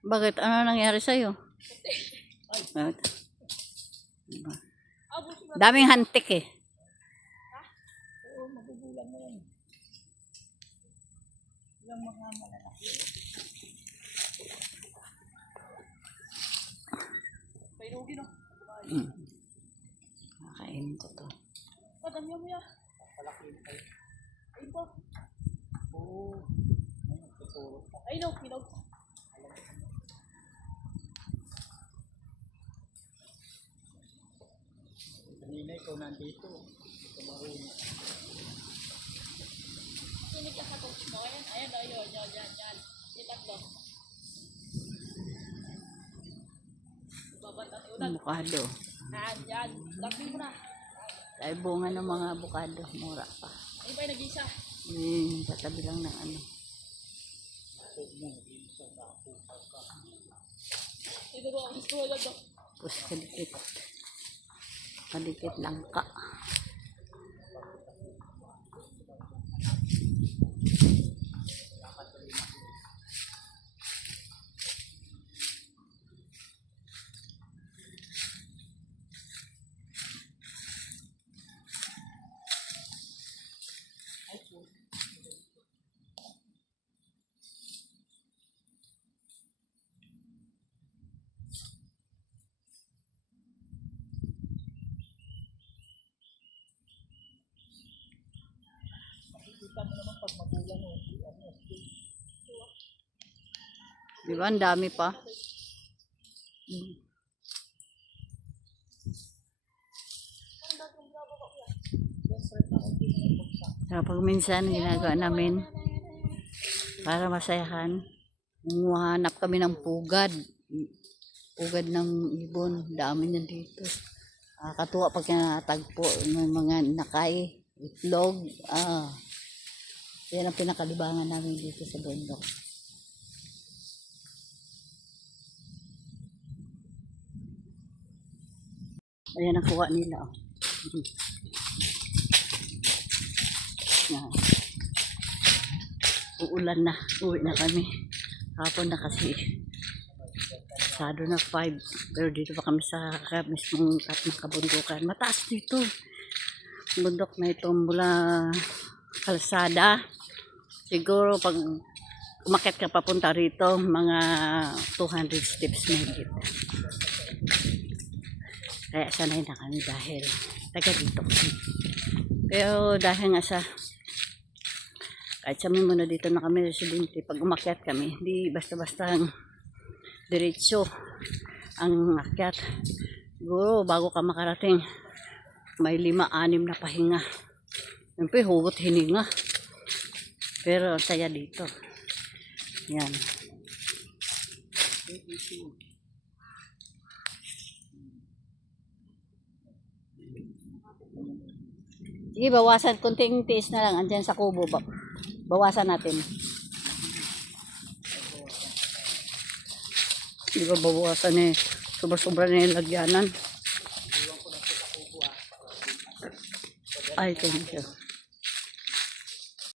Bakit? Ano nangyari sa'yo? Daming hantik eh. Oo, magugulang na yan. Yung mga malalaki. Painugi no? Kakainin ko to. Padamya mo yan. Palaki yun kayo. Ayun po. Oo. Ayun o, pinog. Kanina ikaw nandito. Kumarunong. Sinig ka sa coach mo. Ayan, ayan, ayun, yan. Itatlo. Babatas ulan. Avocado. Yan. Lakbi mo na. Ay bunga ng mga avocado. Mura pa. Ayun pa yung nag-isa. Katabi lang ng ano. Ito ba ang gusto mo lang. Tapos kadikit. Kadikit lang ka. Kita mo naman pag magulang mo. Diba? Ang dami pa. Kapag minsan ginagawa namin para masayahan, hanap kami ng pugad. Pugad ng ibon. Dami na dito. Katuwa pag natagpo ng mga nakay, itlog. Yan ang pinakalibangan namin dito sa bundok. Ayan ang kuha nila. Yan. Uulan na. Uwi na kami. Hapon na kasi. Sado na 5. Pero dito pa kami sa mismong kabundukan. Mataas dito. Bundok na ito mula kalsada. Siguro pag umakyat ka papunta rito, mga 200 steps na higit. Kaya sanay na kami dahil taga dito. Pero dahil nga sa kahit sa muna dito na kami residente, pag umakyat kami, hindi basta-basta diretso ang akyat. Siguro bago ka makarating, may 5-6 na pahinga. Siyempre hugot hininga. Pero saya dito. Yan. Sige, bawasan. Kunting tiis na lang. Andyan sa kubo. Bawasan natin. Di ba bawasan eh. Sobra-sobra na yung lagyanan. Ay, thank you.